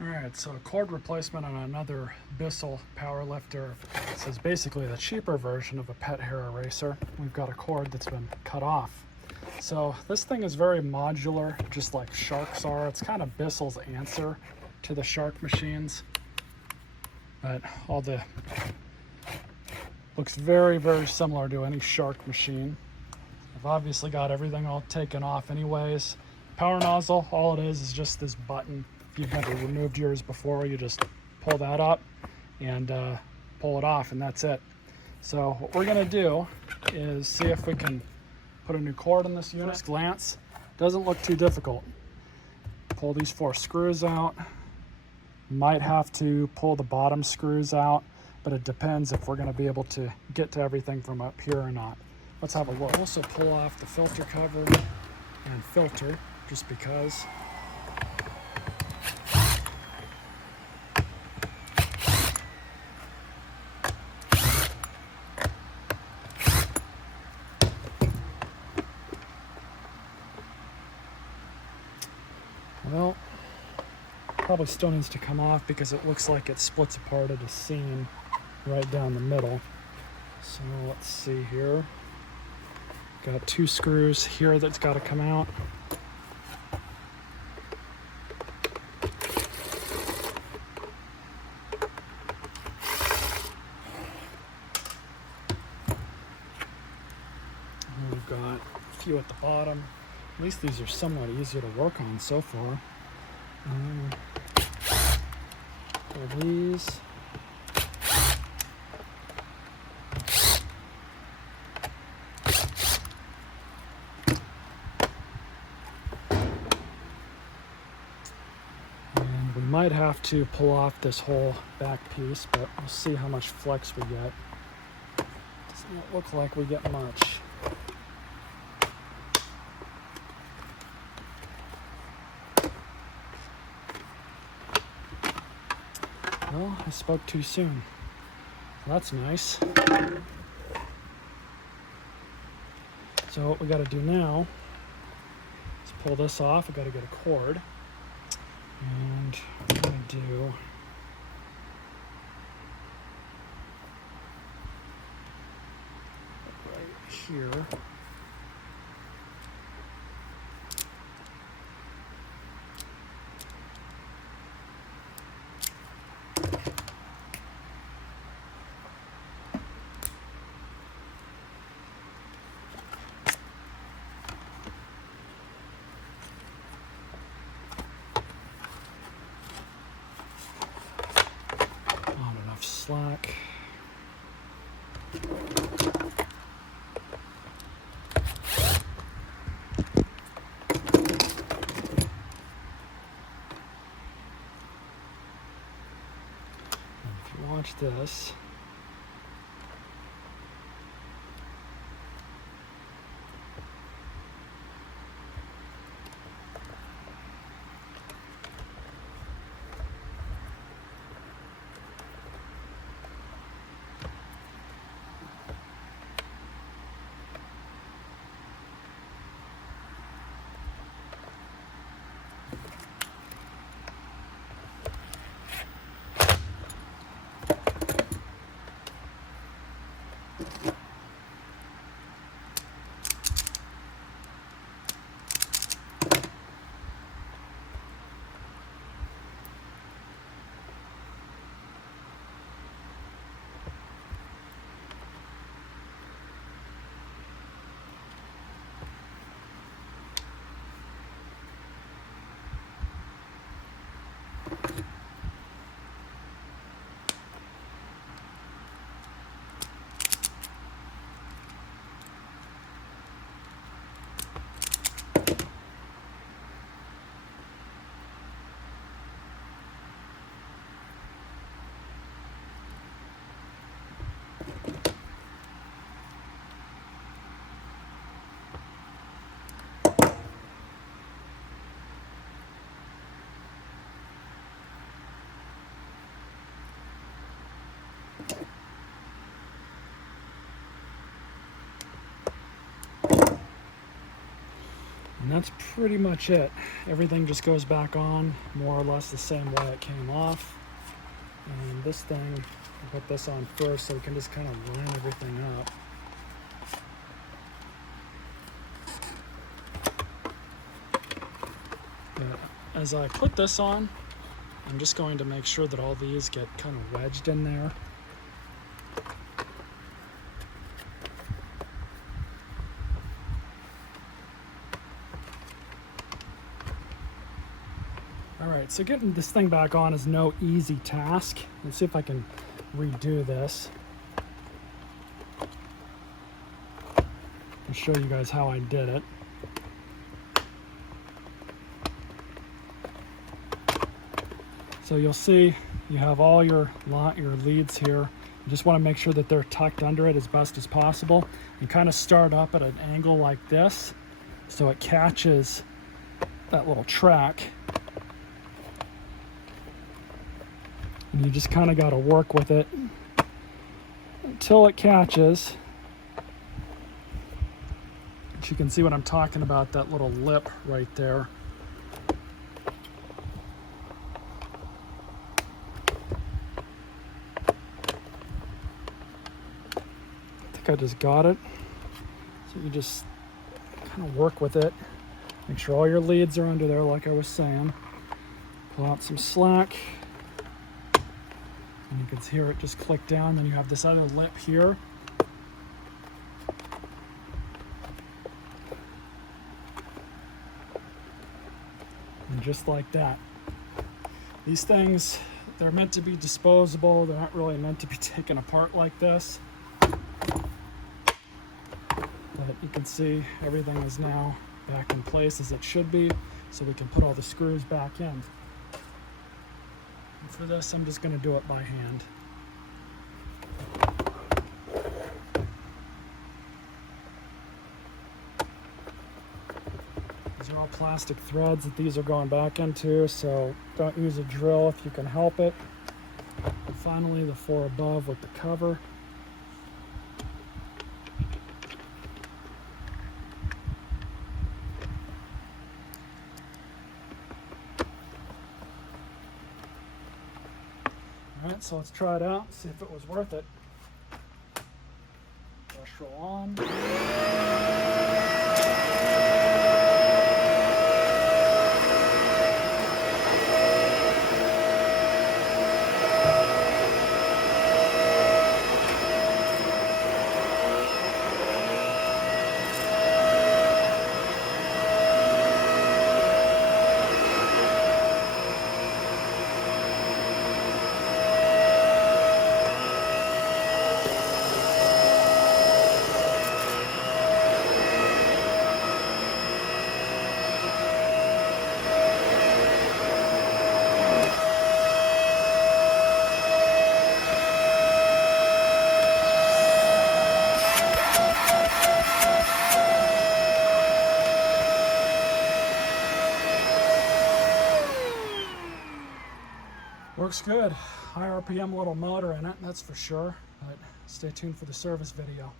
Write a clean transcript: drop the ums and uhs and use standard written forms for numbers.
Alright, so a cord replacement on another Bissell PowerLifter. This is basically the cheaper version of a pet hair eraser. We've got a cord that's been cut off. So this thing is very modular, just like Sharks are. It's kind of Bissell's answer to the Shark machines. But looks very, very similar to any Shark machine. I've obviously got everything all taken off anyways. Power nozzle, all it is just this button. If you've never removed yours before, you just pull that up and pull it off, and that's it. So what we're gonna do is see if we can put a new cord in this unit. First glance, doesn't look too difficult. Pull these 4 screws out. Might have to pull the bottom screws out, but it depends if we're gonna be able to get to everything from up here or not. Let's have a look. Also pull off the filter cover and filter, just because. Well, probably still needs to come off because it looks like it splits apart at a seam right down the middle. So let's see here. Got 2 screws here that's got to come out. And we've got a few at the bottom. At least these are somewhat easier to work on so far. Pull these. And we might have to pull off this whole back piece, but we'll see how much flex we get. Doesn't look like we get much. Well, I spoke too soon. That's nice. So what we got to do now is pull this off. We got to get a cord, and I'm going to do right here. Slack. And if you watch this, And that's pretty much it. Everything just goes back on more or less the same way it came off. And this thing, I'll put this on first so we can just kind of line everything up. But as I put this on, I'm just going to make sure that all these get kind of wedged in there. Alright, so getting this thing back on is no easy task. Let's see if I can redo this. I'll show you guys how I did it. So you'll see you have all your leads here. You just want to make sure that they're tucked under it as best as possible. You kind of start up at an angle like this so it catches that little track. And you just kind of got to work with it until it catches. But you can see what I'm talking about, that little lip right there. I just got it. So you just kind of work with it. Make sure all your leads are under there like I was saying. Pull out some slack. And you can hear it just click down. Then you have this other lip here. And just like that. These things, they're meant to be disposable. They're not really meant to be taken apart like this. But you can see everything is now back in place as it should be, so we can put all the screws back in. And for this, I'm just going to do it by hand. These are all plastic threads that these are going back into, so don't use a drill if you can help it. And finally, the 4 above with the cover. Alright, so let's try it out, see if it was worth it. Brush roll on. Works good. High RPM little motor in it, that's for sure. But stay tuned for the service video.